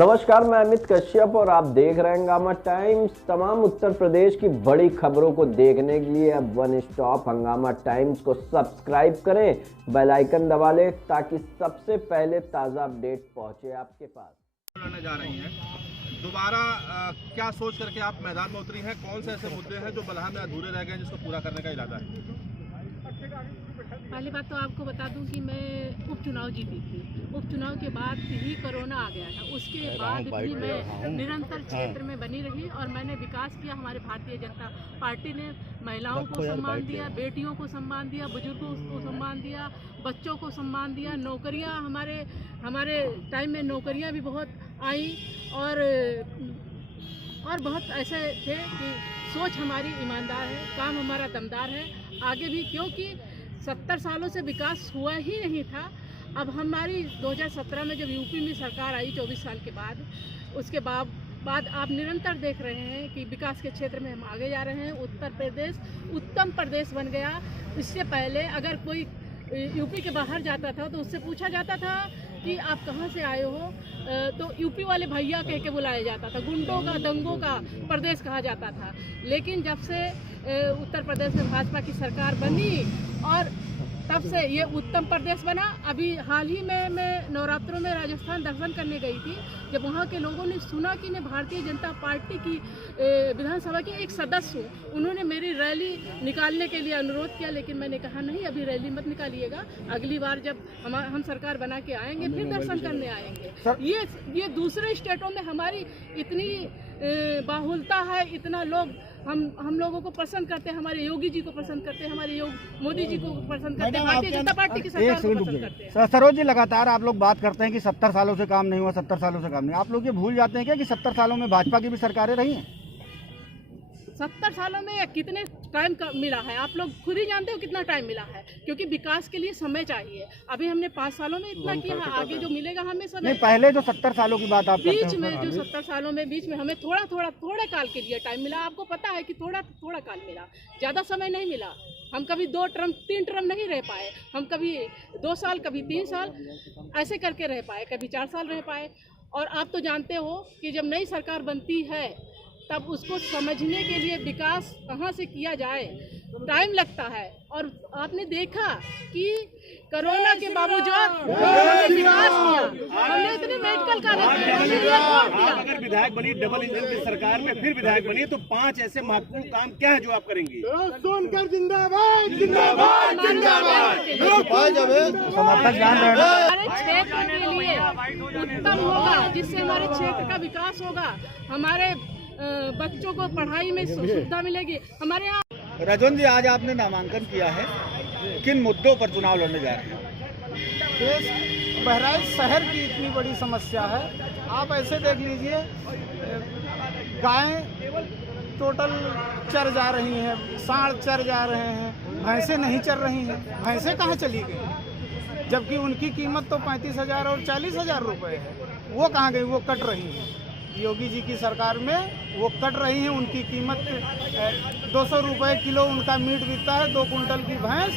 नमस्कार, मैं अमित कश्यप और आप देख रहे हैं हंगामा टाइम्स। तमाम उत्तर प्रदेश की बड़ी खबरों को देखने के लिए अब वन स्टॉप हंगामा टाइम्स को सब्सक्राइब करें, बेल आइकन दबा लें ताकि सबसे पहले ताज़ा अपडेट पहुंचे आपके पास। लड़ने जा रही हैं दोबारा, क्या सोच करके आप मैदान में उतरी हैं? कौन से ऐसे मुद्दे हैं जो बलहा में अधूरे रह गए जिसको पूरा करने का इरादा है? पहली बात तो आपको बता दूं कि मैं उपचुनाव जीती थी। उपचुनाव के बाद ही कोरोना आ गया था। उसके बाद भी मैं निरंतर क्षेत्र में बनी रही और मैंने विकास किया। हमारे भारतीय जनता पार्टी ने महिलाओं को सम्मान दिया, बेटियों को सम्मान दिया, बुजुर्गों को सम्मान दिया, बच्चों को सम्मान दिया। नौकरियां हमारे टाइम में नौकरियां भी बहुत आई और बहुत ऐसे थे कि सोच हमारी ईमानदार है, काम हमारा दमदार है। आगे भी क्योंकि 70 सालों से विकास हुआ ही नहीं था। अब हमारी 2017 में जब यूपी में सरकार आई 24 साल के बाद, उसके बाद आप निरंतर देख रहे हैं कि विकास के क्षेत्र में हम आगे जा रहे हैं। उत्तर प्रदेश उत्तम प्रदेश बन गया। इससे पहले अगर कोई यूपी के बाहर जाता था तो उससे पूछा जाता था कि आप कहाँ से आए हो, तो यूपी वाले भैया कह के बुलाया जाता था। गुंडों का, दंगों का प्रदेश कहा जाता था। लेकिन जब से उत्तर प्रदेश में भाजपा की सरकार बनी और तब से ये उत्तम प्रदेश बना। अभी हाल ही में मैं नवरात्रों में राजस्थान दर्शन करने गई थी। जब वहाँ के लोगों ने सुना कि मैं भारतीय जनता पार्टी की विधानसभा की एक सदस्य हूँ, उन्होंने मेरी रैली निकालने के लिए अनुरोध किया। लेकिन मैंने कहा नहीं, अभी रैली मत निकालिएगा, अगली बार जब हम सरकार बना के आएंगे फिर दर्शन करने आएंगे। ये दूसरे स्टेटों में हमारी इतनी बाहुलता है, इतना लोग हम लोगों को पसंद करते हैं, हमारे योगी जी को पसंद करते हैं, हमारे मोदी जी को पसंद करते हैं, भारतीय जनता पार्टी की सरकार को पसंद करते हैं। सरोज जी, लगातार आप लोग बात करते हैं कि 70 सालों से काम नहीं हुआ, 70 सालों से काम नहीं। आप लोग ये भूल जाते हैं क्या कि 70 सालों में भाजपा की भी सरकारें रही हैं? 70 सालों में कितने टाइम मिला है आप लोग खुद ही जानते हो कितना टाइम मिला है, क्योंकि विकास के लिए समय चाहिए। अभी हमने 5 सालों में इतना किया है, आगे जो मिलेगा हमें समय। नहीं, पहले जो 70 सालों की बात आप बीच में जो 70 सालों में बीच में हमें थोड़े काल के लिए टाइम मिला। आपको पता है कि थोड़ा काल मिला, ज़्यादा समय नहीं मिला। हम कभी 2 टर्म 3 टर्म नहीं रह पाए, हम कभी 2 साल कभी 3 साल ऐसे करके रह पाए, कभी 4 साल रह पाए। और आप तो जानते हो कि जब नई सरकार बनती है तब उसको समझने के लिए विकास कहाँ से किया जाए टाइम लगता है। और आपने देखा कि कोरोना के बावजूद हमने विकास किया, हमने इतने मेडिकल कॉलेज किया। अगर विधायक बनी डबल इंजन की सरकार में फिर विधायक बनी तो 5 ऐसे महत्वपूर्ण काम क्या है जो आप करेंगी? सोनकर जिंदाबाद, जिंदाबाद, हमारे क्षेत्र के लिए उत्तम होगा, जिससे हमारे क्षेत्र का विकास होगा, हमारे बच्चों को पढ़ाई में सुविधा मिलेगी। हमारे यहाँ रजन जी, आज आपने नामांकन किया है, किन मुद्दों पर चुनाव लड़ने जा रहे हैं? बहराइच शहर की इतनी बड़ी समस्या है। आप ऐसे देख लीजिए, गायें टोटल चर जा रही हैं, सांड चर जा रहे हैं, भैंसें नहीं चर रही हैं। भैंसें कहाँ चली गई? जबकि उनकी कीमत तो 35,000 और 40,000 रुपये है। वो कहाँ गई? वो कट रही हैं। योगी जी की सरकार में वो कट रही हैं। उनकी कीमत 200 रुपये किलो उनका मीट बिकता है। 2 कुंटल की भैंस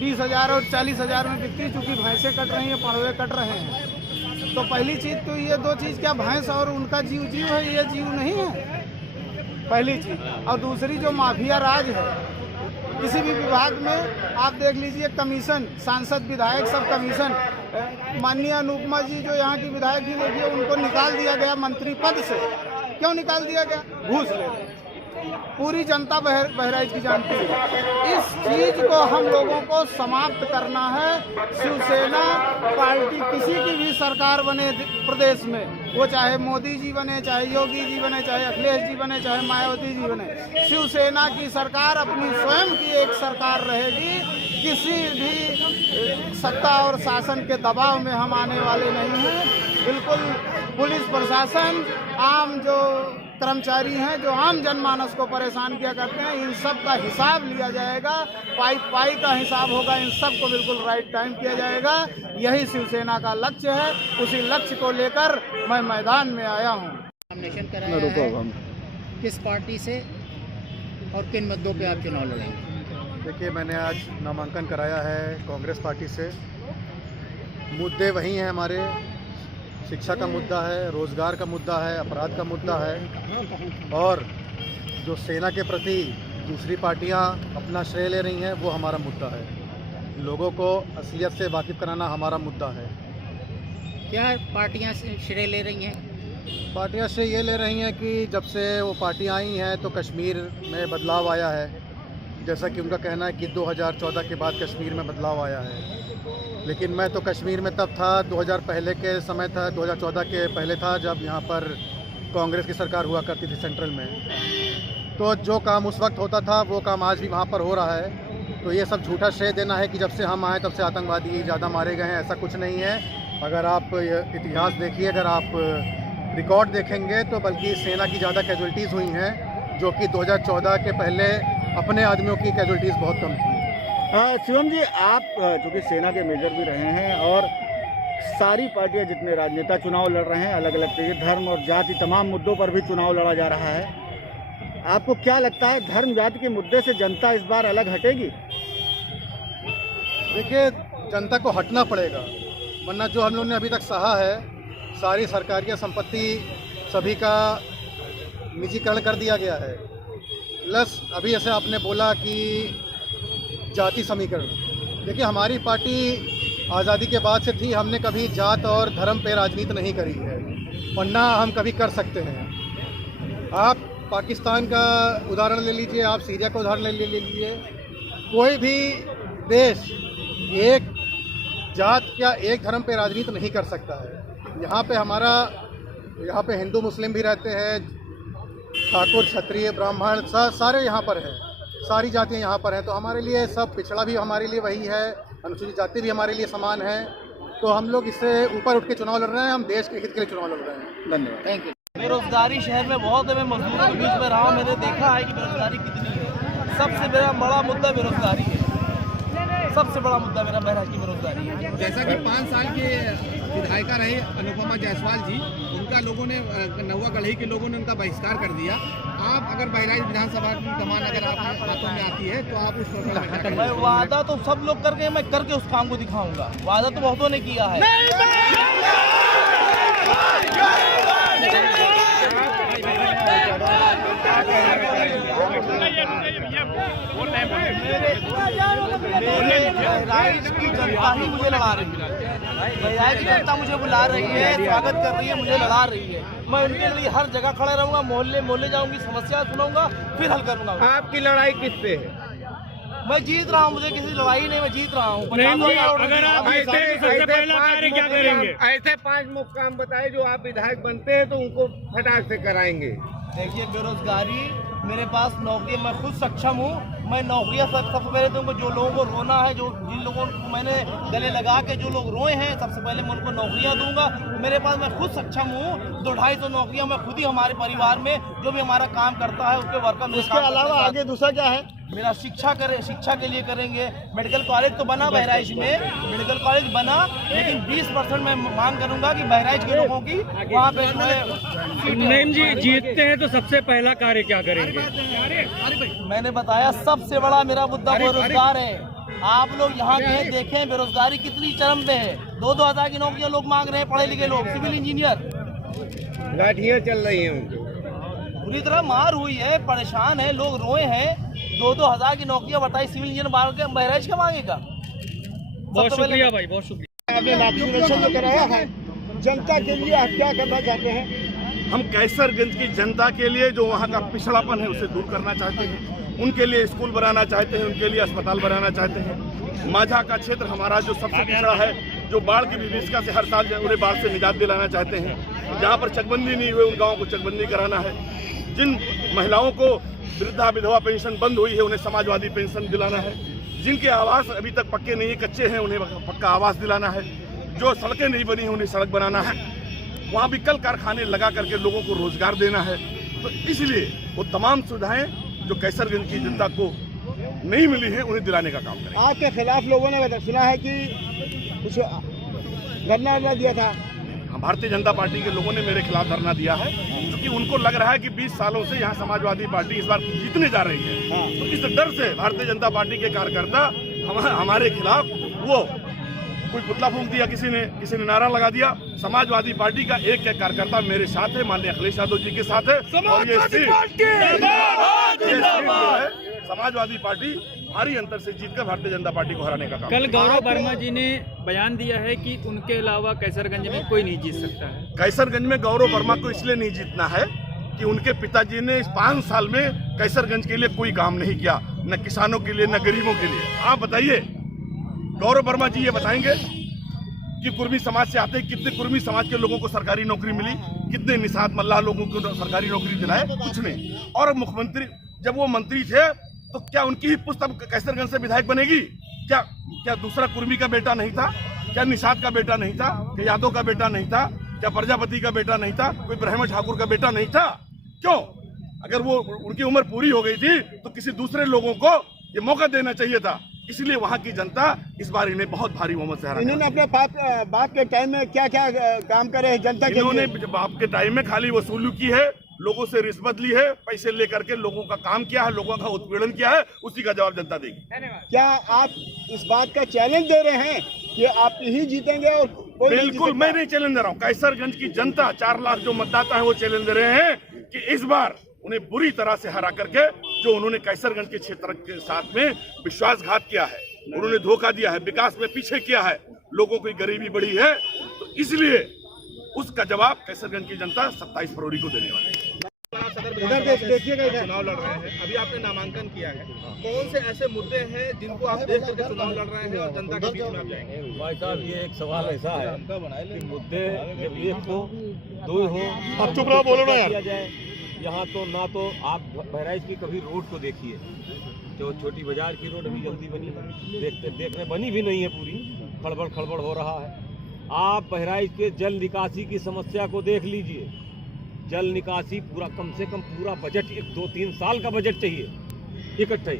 20,000 और 40,000 में बिकती, चूँकि भैंसें कट रही हैं, पड़वे कट रहे हैं। तो पहली चीज़ तो ये 2 चीज़, क्या भैंस और उनका जीव है? ये जीव नहीं है, पहली चीज़। और दूसरी जो माफिया राज है, किसी भी विभाग में आप देख लीजिए, कमीशन, सांसद विधायक सब कमीशन। माननीय अनुपमा जी जो यहाँ की विधायक जी, देखिए उनको निकाल दिया गया मंत्री पद से। क्यों निकाल दिया गया? घूस ले। पूरी जनता बहराइच की जानती है। इस चीज को हम लोगों को समाप्त करना है। शिवसेना पार्टी किसी की भी सरकार बने प्रदेश में, वो चाहे मोदी जी बने, चाहे योगी जी बने, चाहे अखिलेश जी बने, चाहे मायावती जी बने, शिवसेना की सरकार अपनी स्वयं की एक सरकार रहेगी। किसी भी सत्ता और शासन के दबाव में हम आने वाले नहीं हैं। बिल्कुल पुलिस प्रशासन, आम जो कर्मचारी हैं जो आम जनमानस को परेशान किया करते हैं, इन सब का हिसाब लिया जाएगा। पाई का हिसाब होगा। इन सब को बिल्कुल राइट टाइम किया जाएगा। यही शिवसेना का लक्ष्य है। उसी लक्ष्य को लेकर मैं मैदान में आया हूँ। नॉमिनेशन कराया है, किस पार्टी से और किन मुद्दों पे आप चुनाव लड़ेंगे? देखिए, मैंने आज नामांकन कराया है कांग्रेस पार्टी से। मुद्दे वही हैं हमारे शिक्षा का मुद्दा है, रोज़गार का मुद्दा है, अपराध का मुद्दा है और जो सेना के प्रति दूसरी पार्टियां अपना श्रेय ले रही हैं वो हमारा मुद्दा है। लोगों को असलियत से वाकिफ़ कराना हमारा मुद्दा है। क्या पार्टियां श्रेय ले रही हैं? पार्टियां श्रेय ये ले रही हैं कि जब से वो पार्टियां आई हैं तो कश्मीर में बदलाव आया है। जैसा कि उनका कहना है कि 2014 के बाद कश्मीर में बदलाव आया है, लेकिन मैं तो कश्मीर में तब था 2000 पहले के समय था, 2014 के पहले था जब यहाँ पर कांग्रेस की सरकार हुआ करती थी सेंट्रल में। तो जो काम उस वक्त होता था वो काम आज भी वहाँ पर हो रहा है। तो ये सब झूठा श्रेय देना है कि जब से हम आए तब से आतंकवादी ज़्यादा मारे गए हैं, ऐसा कुछ नहीं है। अगर आप इतिहास देखिए, अगर आप रिकॉर्ड देखेंगे तो बल्कि सेना की ज़्यादा कैजुअल्टीज़ हुई हैं, जो कि 2014 के पहले अपने आदमियों की कैजुअल्टीज़ बहुत कम थी। शिवम जी, आप चूँकि सेना के मेजर भी रहे हैं और सारी पार्टियां जितने राजनेता चुनाव लड़ रहे हैं, अलग अलग तरीके धर्म और जाति तमाम मुद्दों पर भी चुनाव लड़ा जा रहा है, आपको क्या लगता है धर्म जाति के मुद्दे से जनता इस बार अलग हटेगी? देखिए, जनता को हटना पड़ेगा, वरना जो हम लोगों ने अभी तक सहा है, सारी सरकारी संपत्ति सभी का निजीकरण कर दिया गया है। प्लस अभी ऐसे आपने बोला कि जाति समीकरण, देखिए हमारी पार्टी आज़ादी के बाद से थी, हमने कभी जात और धर्म पे राजनीति नहीं करी है, वरना हम कभी कर सकते हैं। आप पाकिस्तान का उदाहरण ले लीजिए, आप सीरिया का उदाहरण ले लीजिए, कोई भी देश एक जात या एक धर्म पे राजनीति नहीं कर सकता है। यहाँ पे हिंदू मुस्लिम भी रहते हैं, ठाकुर क्षत्रिय ब्राह्मण सारे यहाँ पर हैं, सारी जातियाँ यहाँ पर हैं। तो हमारे लिए सब पिछड़ा भी हमारे लिए वही है, अनुसूचित जाति भी हमारे लिए समान है। तो हम लोग इससे ऊपर उठ के चुनाव लड़ रहे हैं, हम देश के हित के लिए चुनाव लड़ रहे हैं। धन्यवाद। Thank you. बेरोजगारी शहर में बहुत है। मैं मजदूरों के बीच में रहा हूँ, मैंने देखा है कि बेरोजगारी कितनी है। सबसे मेरा बड़ा मुद्दा बेरोजगारी है, सबसे बड़ा मुद्दा मेरा बहराइच की बेरोजगारी है। जैसा कि 5 साल के विधायिका रहे अनुपमा जायसवाल जी, उनका लोगों ने नौवा गढ़ई के लोगों ने उनका बहिष्कार कर दिया। आप अगर बहराइच विधानसभा की कमान अगर आप हाथों में आती है तो आप उस पर मैं वादा तो सब लोग कर गए, मैं करके उस काम को दिखाऊंगा। वादा तो बहुतों ने किया है। बहराइच की जनता ही मुझे लड़ा रही है, बहराइच की जनता मुझे बुला रही है, स्वागत कर रही है, मुझे लड़ा रही है। मैं उनके लिए हर जगह खड़ा रहूंगा, मोहल्ले जाऊंगी, समस्या सुनाऊंगा, फिर हल करूंगा। आपकी लड़ाई किस पे है? मैं जीत रहा हूँ, मुझे किसी लड़ाई नहीं, मैं जीत रहा हूँ। अगर आप सबसे पहला कार्य क्या करेंगे? ऐसे 5 मुख्य काम बताए जो आप विधायक बनते हैं तो उनको फटाक से कराएंगे। देखिए, बेरोजगारी, मेरे पास नौकरी, मैं खुद सक्षम हूँ। मैं नौकरियाँ सबसे पहले दूँगा। जो लोगों को रोना है, जिन लोगों को मैंने गले लगा के जो लोग रोए हैं, सबसे पहले मैं उनको नौकरियाँ दूंगा। मेरे पास मैं खुद सक्षम हूँ, 200-250 नौकरियाँ मैं खुद ही हमारे परिवार में जो भी हमारा काम करता है उसके वर्कर। इसके अलावा आगे दूसरा क्या है? मेरा शिक्षा के लिए करेंगे। मेडिकल कॉलेज तो बना बहराइच में, मेडिकल कॉलेज बना, लेकिन 20% मैं मांग करूंगा कि बहराइच के लोगों की वहाँ पे नईम जी जीतते हैं तो सबसे पहला कार्य क्या करेंगे? मैंने बताया सबसे बड़ा मेरा मुद्दा बेरोजगार है। आप लोग यहाँ के देखें बेरोजगारी कितनी चरम पे है। 2-2 हज़ार की नौकरियाँ लोग मांग रहे हैं, पढ़े लिखे लोग, सिविल इंजीनियर। लाठियाँ चल रही हैं उनको, पूरी तरह मार हुई है, परेशान है, लोग रोए हैं। 2-2 हज़ार की नौकरियाँ बताई, सिविल इंजीनियर मांग के बहराइच का मांगेगा। बहुत शुक्रिया भाई, बहुत शुक्रिया। आपने वैक्सीनेशन जो कराया है, जनता के लिए आप क्या करना चाहते हैं? हम कैसरगंज की जनता के लिए जो वहाँ का पिछड़ापन है उसे दूर करना चाहते हैं, उनके लिए स्कूल बनाना चाहते हैं, उनके लिए अस्पताल बनाना चाहते हैं। माझा का क्षेत्र हमारा जो सबसे पिछड़ा है, जो बाढ़ की विभीषिका से हर साल उन्हें बाढ़ से निजात दिलाना चाहते हैं। जहाँ पर चकबंदी नहीं हुई उन गाँवों को चकबंदी कराना है। जिन महिलाओं को वृद्धा विधवा पेंशन बंद हुई है उन्हें समाजवादी पेंशन दिलाना है। जिनके आवास अभी तक पक्के नहीं, कच्चे हैं, उन्हें पक्का आवास दिलाना है। जो सड़कें नहीं बनी हैं उन्हें सड़क बनाना है। वहाँ भी कल कारखाने लगा करके लोगों को रोजगार देना है। तो इसलिए वो तमाम सुविधाएं जो कैसरगंज की जनता को नहीं मिली है उन्हें दिलाने का काम करें। आपके खिलाफ लोगों ने सुना है कि कुछ धरना दिया था। भारतीय जनता पार्टी के लोगों ने मेरे खिलाफ धरना दिया है, क्योंकि उनको लग रहा है कि 20 सालों से यहाँ समाजवादी पार्टी इस बार जीतने जा रही है। तो इस डर से भारतीय जनता पार्टी के कार्यकर्ता हमारे खिलाफ वो कोई पुतला फूंक दिया, किसी ने नारा लगा दिया। समाजवादी पार्टी का एक कार्यकर्ता मेरे साथ है, माननीय अखिलेश यादव जी के साथ है, और ये समाजवादी पार्टी भारी अंतर से जीतकर भारतीय जनता पार्टी को हराने का काम। कल गौरव वर्मा जी ने बयान दिया है कि उनके अलावा कैसरगंज में कोई नहीं जीत सकता है। कैसरगंज में गौरव वर्मा को इसलिए नहीं जीतना है कि उनके पिताजी ने इस 5 साल में कैसरगंज के लिए कोई काम नहीं किया, न किसानों के लिए, न गरीबों के लिए। आप बताइए, गौरव वर्मा जी ये बताएंगे कि कुर्मी समाज से आते कितने कुर्मी समाज के लोगों को सरकारी नौकरी मिली, कितने निषाद मल्लाह लोगों को सरकारी नौकरी दिलाए? कुछ नहीं। और मुख्यमंत्री जब वो मंत्री थे तो क्या उनकी ही पुस्त अब कैसरगंज से विधायक बनेगी? क्या दूसरा कुर्मी का बेटा नहीं था? क्या निषाद का बेटा नहीं था? क्या यादव का बेटा नहीं था? क्या प्रजापति का बेटा नहीं था? कोई ब्रह्म ठाकुर का बेटा नहीं था? क्यों? अगर वो उनकी उम्र पूरी हो गई थी तो किसी दूसरे लोगों को ये मौका देना चाहिए था। इसलिए वहाँ की जनता इस बार इन्हें बहुत भारी बहुमत से हरा। इन्होंने अपने बाप के टाइम में क्या क्या काम करे हैं जनता के लिए? इन्होंने बाप के टाइम में खाली वसूली की है, लोगों से रिश्वत ली है, पैसे लेकर के लोगों का काम किया है, लोगों का उत्पीड़न किया है, उसी का जवाब जनता देगी। क्या आप इस बात का चैलेंज दे रहे हैं कि आप ही जीतेंगे? और बिल्कुल मैं नहीं चैलेंज दे रहा हूँ, कैसरगंज की जनता 4 लाख जो मतदाता है वो चैलेंज दे रहे हैं कि इस बार उन्हें बुरी तरह से हरा करके जो उन्होंने कैसरगंज के क्षेत्र के साथ में विश्वासघात किया है, उन्होंने धोखा दिया है, विकास में पीछे किया है, लोगों की गरीबी बढ़ी है, तो इसलिए उसका जवाब कैसरगंज की जनता 27 फरवरी को देने वाली है। देखिएगा, चुनाव लड़ रहे हैं, अभी आपने नामांकन किया है, कौन से ऐसे मुद्दे हैं जिनको आप देख करके चुनाव लड़ रहे हैं और जनता के बीच में आप जाएंगे? भाई साहब, ये एक सवाल ऐसा है कि मुद्दे जब एक हो, दो हो, अब चुप रहो, बोलो ना यार। यहाँ तो ना तो आप बहराइच की कभी रोड को देखिए, जो छोटी बाजार की रोड अभी जल्दी बनी है, देखने बनी भी नहीं है, पूरी खड़बड़ हो रहा है। आप बहराइच के जल निकासी की समस्या को देख लीजिए, जल निकासी पूरा कम से कम पूरा बजट 1-2-3 साल का बजट चाहिए इकट्ठा ही।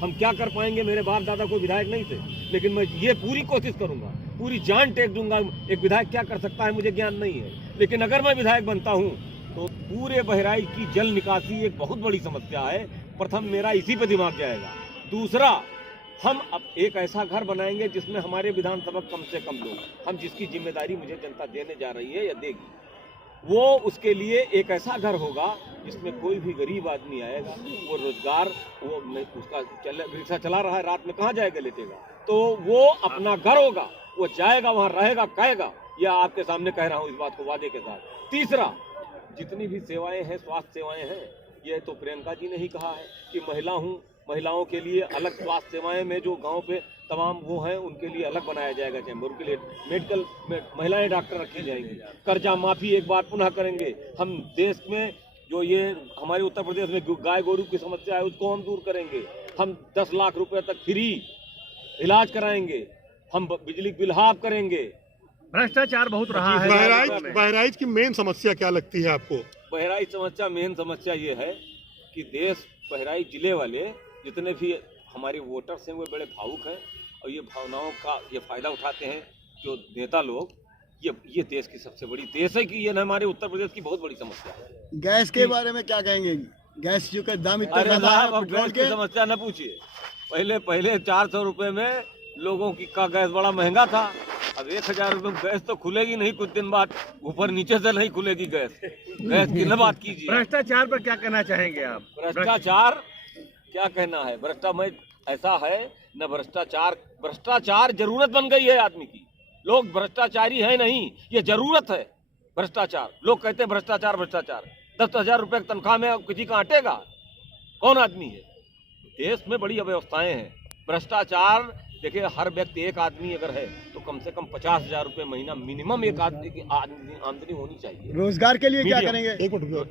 हम क्या कर पाएंगे? मेरे बाप दादा कोई विधायक नहीं थे, लेकिन मैं ये पूरी कोशिश करूंगा, पूरी जान टेक दूंगा। एक विधायक क्या कर सकता है मुझे ज्ञान नहीं है, लेकिन अगर मैं विधायक बनता हूँ तो पूरे बहराइच की जल निकासी एक बहुत बड़ी समस्या है। प्रथम मेरा इसी पे दिमाग जाएगा। दूसरा, हम अब एक ऐसा घर बनाएंगे जिसमें हमारे विधानसभा कम से कम लोग, हम जिसकी जिम्मेदारी मुझे जनता देने जा रही है या देगी, वो उसके लिए एक ऐसा घर होगा जिसमें कोई भी गरीब आदमी आएगा, वो रोजगार, वो उसका रिक्शा चला रहा है, रात में कहाँ जाएगा लेटेगा, तो वो अपना घर होगा, वो जाएगा वहाँ रहेगा, खाएगा। यह आपके सामने कह रहा हूँ इस बात को वादे के साथ। तीसरा, जितनी भी सेवाएं हैं, स्वास्थ्य सेवाएं हैं, ये तो प्रियंका जी ने ही कहा है कि महिलाओं के लिए अलग स्वास्थ्य सेवाएं में जो गांव पे तमाम वो हैं उनके लिए अलग बनाया जाएगा चैम्बर, उनके लिए मेडिकल महिलाएं डॉक्टर रखी जाएंगी। कर्जा माफी एक बार पुनः करेंगे। हम देश में जो ये हमारे उत्तर प्रदेश में गाय गोरू की समस्या है उसको हम दूर करेंगे। हम 10 लाख रुपए तक फ्री इलाज कराएंगे। हम बिजली बिल हाफ करेंगे। भ्रष्टाचार बहुत रहा है। बहराइच की मेन समस्या क्या लगती है आपको? बहराइच समस्या मेन समस्या ये है कि देश बहराइच जिले वाले जितने भी हमारे वोटर्स हैं वो बड़े भावुक हैं और ये भावनाओं का ये फायदा उठाते हैं जो नेता लोग। ये देश की सबसे बड़ी देश है कि ये हमारे उत्तर प्रदेश की बहुत बड़ी समस्या है। गैस के बारे में क्या कहेंगे? गैस जो का दाम इतना ज्यादा है, अब गैस की समस्या न पूछिए। पहले 400 रुपए में लोगों का गैस बड़ा महंगा था। अब 1000 रुपए गैस तो खुलेगी नहीं, कुछ दिन बाद ऊपर नीचे से नहीं खुलेगी गैस की न बात कीजिए। भ्रष्टाचार पर क्या कहना चाहेंगे आप? भ्रष्टाचार क्या कहना है? ऐसा है न भ्रष्टाचार जरूरत बन गई है आदमी की। लोग भ्रष्टाचारी है नहीं, ये जरूरत है भ्रष्टाचार। लोग कहते हैं भ्रष्टाचार 10,000 रुपए की तनख्वाह में किसी का अटेगा? कौन आदमी है? देश में बड़ी अव्यवस्थाएं हैं। भ्रष्टाचार देखिए, हर व्यक्ति एक आदमी अगर है तो कम से कम 50,000 रुपए महीना मिनिमम एक आदमी की आमदनी होनी चाहिए। रोजगार के लिए क्या करेंगे?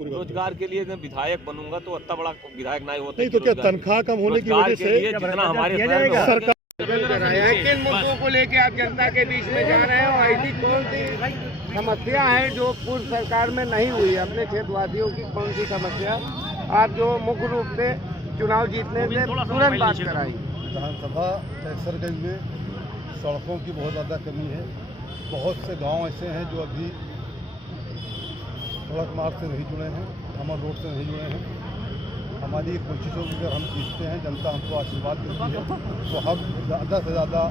रोजगाग के लिए मैं विधायक बनूंगा तो इतना बड़ा विधायक नहीं होता। नहीं तो क्या तनख्वाह कम होने की वजह से जितना हमारे सरकार किन मुद्दों को लेके आप जनता के बीच में जा रहे हो? ऐसी कौन सी समस्या है जो पूर्व सरकार में नहीं हुई? अपने क्षेत्रवासियों की कौन सी समस्या आप जो मुख्य रूप से चुनाव जीतने से तुरंत बात कराई? विधानसभा कैसरगंज में सड़कों की बहुत ज़्यादा कमी है। बहुत से गांव ऐसे हैं जो अभी सड़क मार्ग से नहीं जुड़े हैं, अमर रोड से नहीं जुड़े हैं। हमारी कोशिशों की अगर हम जीतते हैं, जनता हमको आशीर्वाद देती है, तो हम ज़्यादा से ज़्यादा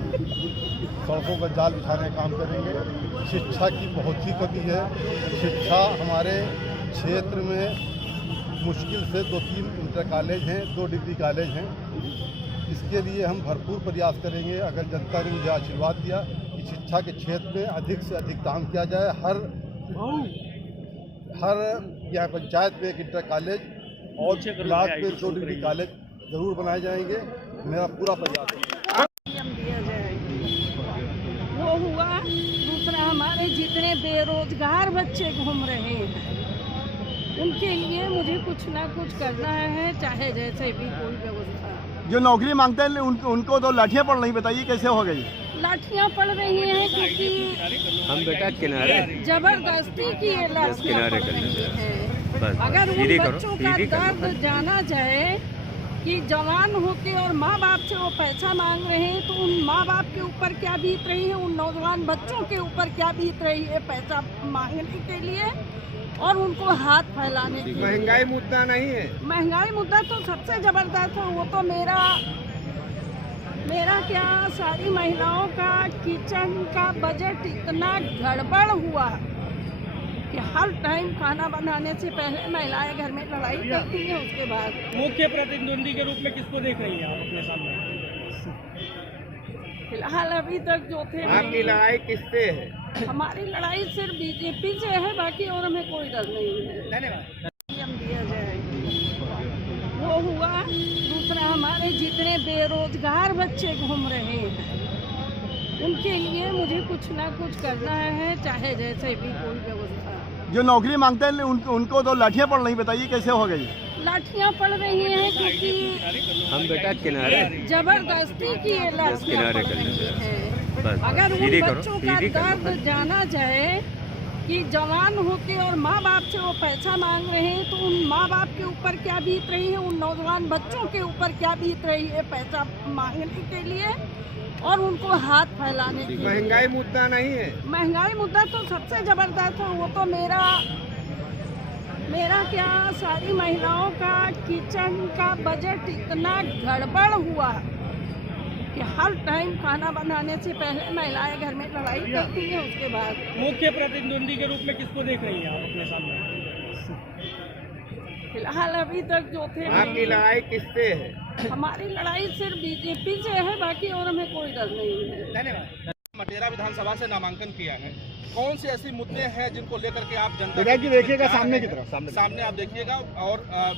सड़कों का जाल बिछाने का काम करेंगे। शिक्षा की बहुत ही कमी है। शिक्षा हमारे क्षेत्र में मुश्किल से 2-3 इंटर कॉलेज हैं, 2 डिग्री कॉलेज हैं। इसके लिए हम भरपूर प्रयास करेंगे। अगर जनता ने मुझे आशीर्वाद दिया कि शिक्षा के क्षेत्र में अधिक से अधिक काम किया जाए, हर यह पंचायत में 1 इंटर कॉलेज और ब्लॉक में 2 डिग्री कॉलेज जरूर बनाए जाएंगे। मेरा पूरा प्रयास है। दिया जाएगा वो हुआ। दूसरा, हमारे जितने बेरोजगार बच्चे घूम रहे हैं उनके लिए मुझे कुछ ना कुछ करना है, चाहे जैसे भी कोई व्यवस्था। जो नौकरी मांगते हैं उनको तो लाठियाँ पड़ रही, बताइए कैसे हो गई? लाठियाँ पड़ रही हैं क्योंकि हम बेटा किनारे जबरदस्ती की ये लाठियाँ पड़ रही हैं। अगर उन बच्चों का दर्द जाना जाए कि जवान होके और माँ बाप से वो पैसा मांग रहे हैं, तो उन माँ बाप के ऊपर क्या बीत रही है, उन नौजवान बच्चों के ऊपर क्या बीत रही है पैसा मांगने के लिए और उनको हाथ फैलाने के लिए। महंगाई मुद्दा नहीं है। महंगाई मुद्दा तो सबसे जबरदस्त है। वो तो मेरा क्या, सारी महिलाओं का किचन का बजट इतना गड़बड़ हुआ कि हर टाइम खाना बनाने से पहले महिलाएं घर में लड़ाई करती हैं। उसके बाद मुख्य प्रतिद्वंदी के रूप में किसको देख रही हैं आप अपने सामने? फिलहाल अभी तक जो थे, आपकी लड़ाई किससे है? हमारी लड़ाई सिर्फ बीजेपी से है, बाकी और हमें कोई डर नहीं है। धन्यवाद। दिया जाएगा वो हुआ। दूसरा, हमारे जितने बेरोजगार बच्चे घूम रहे हैं उनके लिए मुझे कुछ ना कुछ करना है, चाहे जैसे भी कोई व्यवस्था। जो नौकरी मांगते हैं उनको तो लाठियाँ पड़ रही, बताइए कैसे हो गई? लाठियाँ पड़ रही हैं क्योंकि हम बेटा किनारे जबरदस्ती की ये लाठियाँ पड़ रही हैं। अगर उन बच्चों का दर्द जाना जाए कि जवान होके और माँ बाप से वो पैसा मांग रहे हैं, तो उन माँ बाप के ऊपर क्या बीत रही है, उन नौजवान बच्चों के ऊपर क्या बीत रही है पैसा मांगने के लिए और उनको हाथ फैलाने के लिए। महंगाई मुद्दा नहीं है। महंगाई मुद्दा तो सबसे जबरदस्त है। वो तो मेरा क्या, सारी महिलाओं का किचन का बजट इतना गड़बड़ हुआ कि हर टाइम खाना बनाने से पहले महिलाएं घर में लड़ाई करती हैं। उसके बाद मुख्य प्रतिद्वंदी के रूप में किसको देख रही हैं आप अपने सामने? फिलहाल अभी तक जो थे, आपकी लड़ाई किससे है? हमारी लड़ाई सिर्फ बीजेपी से है, बाकी और हमें कोई डर नहीं है। धन्यवाद। मटेरा विधानसभा से नामांकन किया है, कौन से ऐसे मुद्दे हैं जिनको लेकर के आप जनता विधायक जी देखिएगा सामने की तरफ, सामने आप देखिएगा। और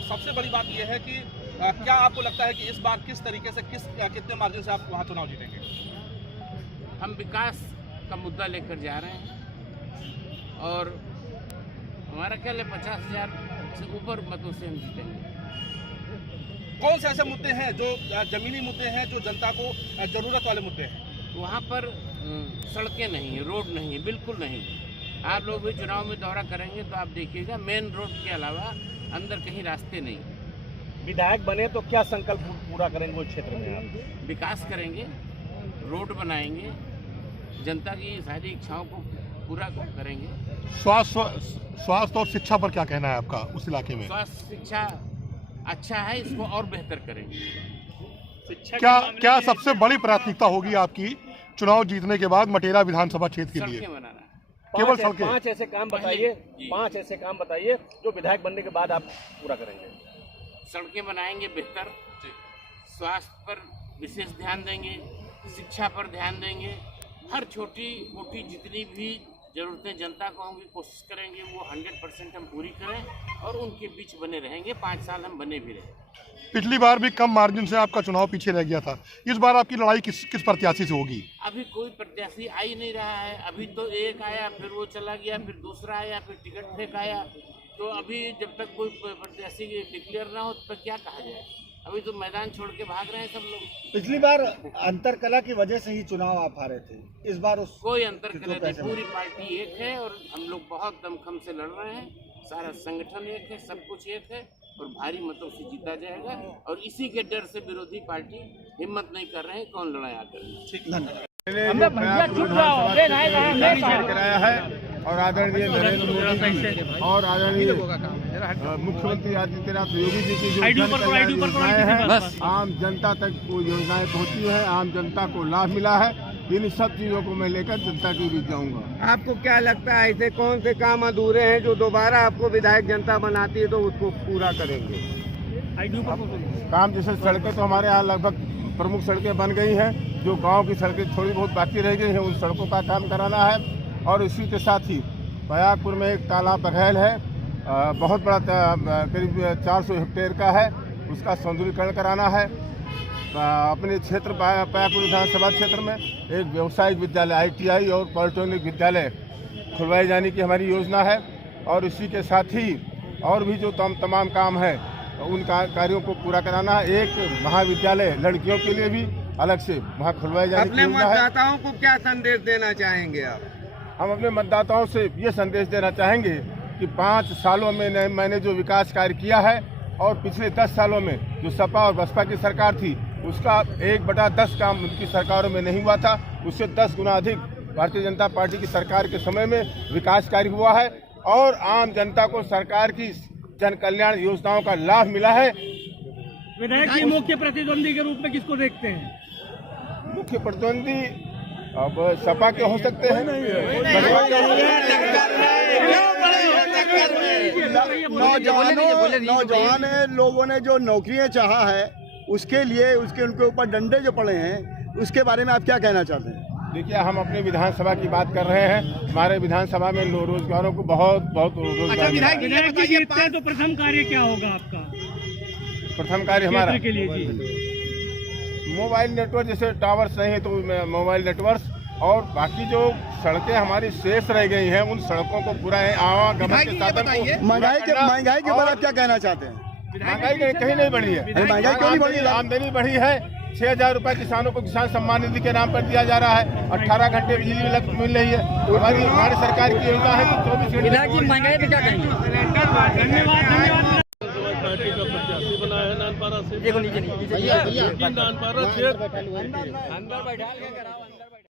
सबसे बड़ी बात यह है कि क्या आपको लगता है कि इस बार किस तरीके से कितने मार्जिन से आप वहाँ चुनाव जीतेंगे? हम विकास का मुद्दा लेकर जा रहे हैं और हमारा ख्याल है 50,000 से ऊपर मतों से हम जीतेंगे। कौन से ऐसे मुद्दे हैं जो जमीनी मुद्दे हैं, जो जनता को जरूरत वाले मुद्दे हैं? वहाँ पर सड़कें नहीं है, रोड नहीं है, बिल्कुल नहीं। आप लोग भी चुनाव में दौरा करेंगे तो आप देखिएगा मेन रोड के अलावा अंदर कहीं रास्ते नहीं। विधायक बने तो क्या संकल्प पूरा करेंगे उस क्षेत्र में आप? विकास करेंगे, रोड बनाएंगे, जनता की सारी इच्छाओं को पूरा करेंगे। स्वास्थ्य और शिक्षा पर क्या कहना है आपका उस इलाके में? स्वास्थ्य शिक्षा अच्छा है, इसको और बेहतर करेंगे। क्या सबसे बड़ी प्राथमिकता होगी आपकी चुनाव जीतने के बाद मटेरा विधानसभा क्षेत्र के लिए? सड़कें बनाना। केवल सड़कें? 5 ऐसे काम बताइए, 5 ऐसे काम बताइए जो विधायक बनने के बाद आप पूरा करेंगे। सड़कें बनाएंगे बेहतर, स्वास्थ्य पर विशेष ध्यान देंगे, शिक्षा पर ध्यान देंगे, हर छोटी मोटी जितनी भी ज़रूरतें जनता को होंगी कोशिश करेंगे वो 100% हम पूरी करें और उनके बीच बने रहेंगे। 5 साल हम बने भी रहे। पिछली बार भी कम मार्जिन से आपका चुनाव पीछे रह गया था, इस बार आपकी लड़ाई किस प्रत्याशी से होगी? अभी कोई प्रत्याशी आ ही नहीं रहा है। अभी तो एक आया, फिर वो चला गया, फिर दूसरा आया, फिर टिकट फेंक आया। तो अभी जब तक कोई प्रत्याशी डिक्लेयर ना हो तो क्या कहा जाए? अभी तो मैदान छोड़ के भाग रहे हैं सब लोग। पिछली बार अंतरकला की वजह से ही चुनाव आप हारे थे, इस बार कोई अंतरकला नहीं, पूरी पार्टी एक है और हम लोग बहुत दमखम से लड़ रहे हैं। सारा संगठन एक है, सब कुछ एक है और भारी मतों से जीता जाएगा। और इसी के डर से विरोधी पार्टी हिम्मत नहीं कर रहे हैं कौन लड़ाई करें। कराया है और आदरणीय नरेंद्र मोदी और आदरणीय मुख्यमंत्री आदित्यनाथ योगी जी की जो योजनाएं हैं आम जनता तक वो योजनाएं पहुंची है, आम जनता को लाभ मिला है। इन सब चीजों को मैं लेकर जनता के बीच जाऊंगा। आपको क्या लगता है ऐसे कौन से काम अधूरे हैं जो दोबारा आपको विधायक जनता बनाती है तो उसको पूरा करेंगे? काम जैसे सड़कें तो हमारे यहाँ लगभग प्रमुख सड़कें बन गई हैं, जो गांव की सड़कें थोड़ी बहुत बाकी रह गई हैं उन सड़कों का काम कराना है। और इसी के साथ ही बयागपुर में एक तालाब बघैल है, बहुत बड़ा करीब 400 हेक्टेयर का है, उसका सौंदर्यीकरण कराना है। अपने क्षेत्र बयागपुर विधानसभा क्षेत्र में एक व्यावसायिक विद्यालय ITI और पॉलिटेक्निक विद्यालय खुलवाए जाने की हमारी योजना है। और इसी के साथ ही और भी जो तमाम काम है उन कार्यों को पूरा कराना है। एक महाविद्यालय लड़कियों के लिए भी अलग से वहाँ खुलवाए जाने की योजना है। अपने मतदाताओं को क्या संदेश देना चाहेंगे आप? हम अपने मतदाताओं से ये संदेश देना चाहेंगे कि 5 सालों में मैंने जो विकास कार्य किया है और पिछले 10 सालों में जो सपा और बसपा की सरकार थी उसका 1/10 काम उनकी सरकारों में नहीं हुआ था, उससे 10 गुना अधिक भारतीय जनता पार्टी की सरकार के समय में विकास कार्य हुआ है और आम जनता को सरकार की जन कल्याण योजनाओं का लाभ मिला है। विधायक जी मुख्य प्रतिद्वंदी के रूप में किसको देखते हैं? मुख्य प्रतिद्वंदी अब सपा के हो सकते हैं। नौजवान लोगों ने जो नौकरियां चाहा है उसके लिए उनके ऊपर डंडे जो पड़े हैं उसके बारे में आप क्या कहना चाहते हैं? देखिए, हम अपने विधानसभा की बात कर रहे हैं। हमारे विधानसभा में रोजगारों को बहुत रोजगार। विधायक जी जीतते हैं तो प्रथम कार्य क्या होगा आपका? प्रथम कार्य हमारा के लिए जी मोबाइल नेटवर्क, जैसे टावर्स नहीं है तो मोबाइल नेटवर्क और बाकी जो सड़कें हमारी शेष रह गई हैं उन सड़कों को पूरा आवागमन के साधन को। महंगाई के ऊपर आप क्या कहना चाहते हैं? महंगाई कहीं नहीं बढ़ी है, महंगाई क्यों नहीं बढ़ी? आमदनी बढ़ी है। 6,000 रुपए किसानों को किसान सम्मान निधि के नाम पर दिया जा रहा है। 18 घंटे बिजली मिल रही है। हमारी सरकार की योजना है कि 24 घंटे। महंगाई पे क्या कहेंगे? धन्यवाद। पार्टी का प्रत्याशी बना है नानपारा से। नानपारा क्षेत्र